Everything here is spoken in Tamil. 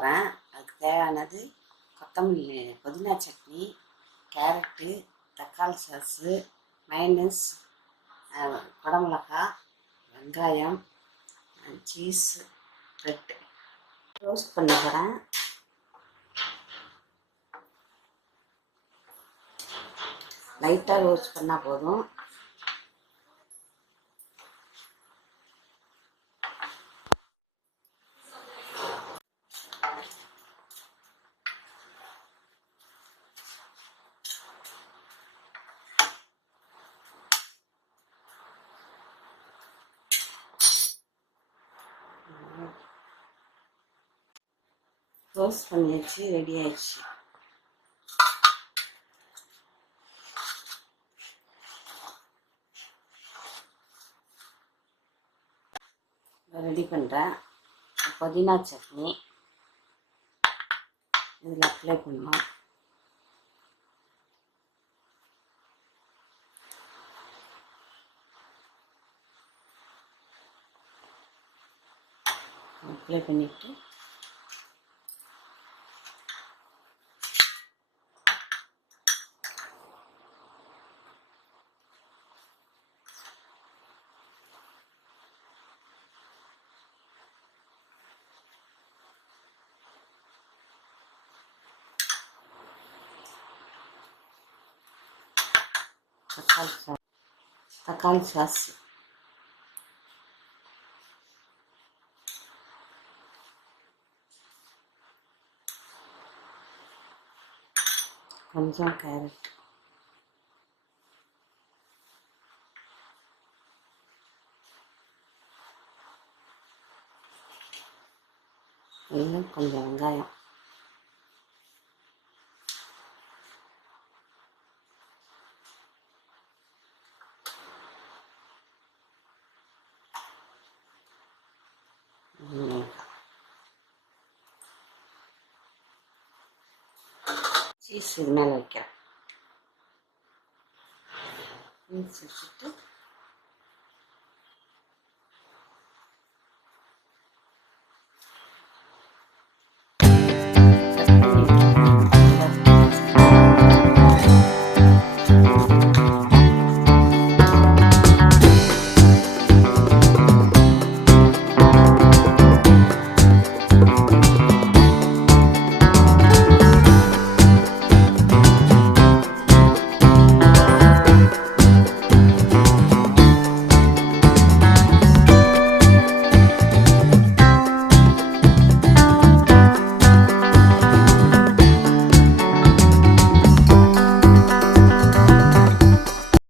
போகிறேன். அதுக்கு தேவையானது கொத்தமல்லி, புதினா சட்னி, கேரட்டு, தக்காளி சாஸு, மயனஸ், குடமிளகா, வெங்காயம், சீஸ், ப்ரெட்டு ரோஸ்ட் பண்ண போகிறேன். லைட்டாக ரோஸ்ட் பண்ணால் போதும். ரோஸ்ட் பண்ணியாச்சு, ரெடி ஆயிடுச்சு. ரெடி பண்ணுறேன். புதினா சட்னி இதில் அப்ளை பண்ணலாம். அப்ளை பண்ணிவிட்டு தக்காளி சாஸ், கொஞ்சம் கேரட், இன்னும் கொஞ்சம் வெங்காயம், சீஸ் இது மேலே வைக்கிறேன். சீஸ் வச்சுட்டு